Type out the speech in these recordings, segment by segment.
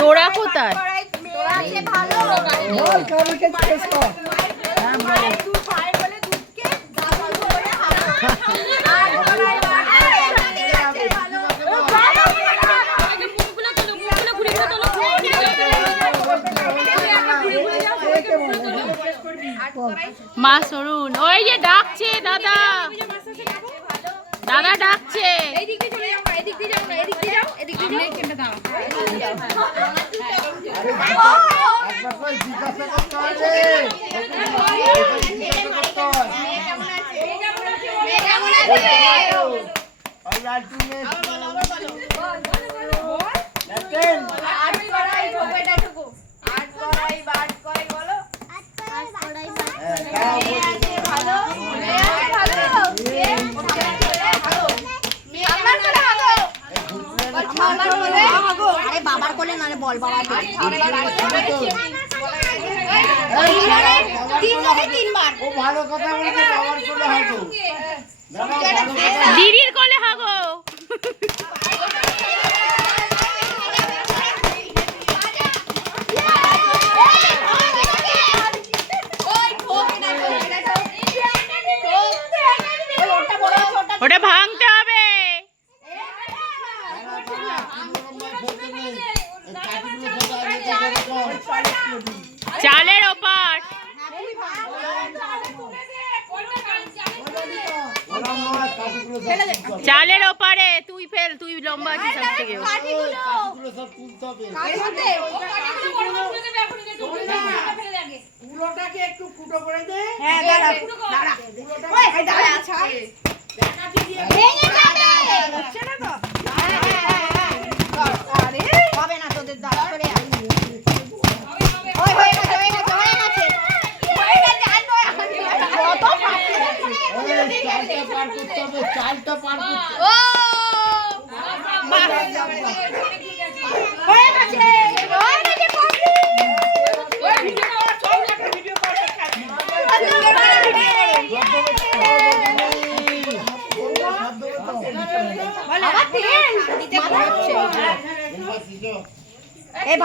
তোরা কোথায়? মা সরুন ওই যে ডাকছে দাদা, দাদা ডাকছে। বাবার কোলে নালে বল বাবা দিদির কোলে হাগো। ওটা ভাঙতে হবে। চালের ওপার, চালের ওপারে তুই ফেল, তুই লম্বা আছিস সব থেকে। একটু ফুটো করে দে। হবে না তোদের দাঁড়া করে চালটা পার করতে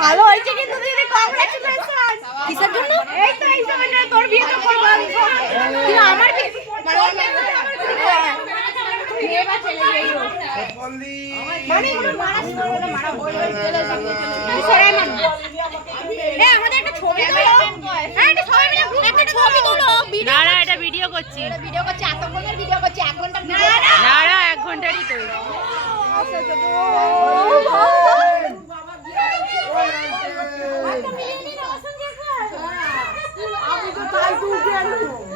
ভালো হয়েছে কিন্তু দিদি, কংগ্রাচুলেশন। কিসের জন্য? এই তো এই জন্য তোর বিয়ে তো করব আমি। কিন্তু আমার বিয়ে মানে বিয়ে বা ছেলে বিয়ে হোক মানে মারা চলে যাবে। সরাই মান এই আমাদের একটা ছবি তোলো। হ্যাঁ এটা সবাই মিলে একটা ছবি তোলো। না না এটা ভিডিও করছি, ভিডিও করছি, এতক্ষণের ভিডিও করছি, 1 ঘন্টা না না 1 ঘন্টারই তো। আমি তো তাই তুই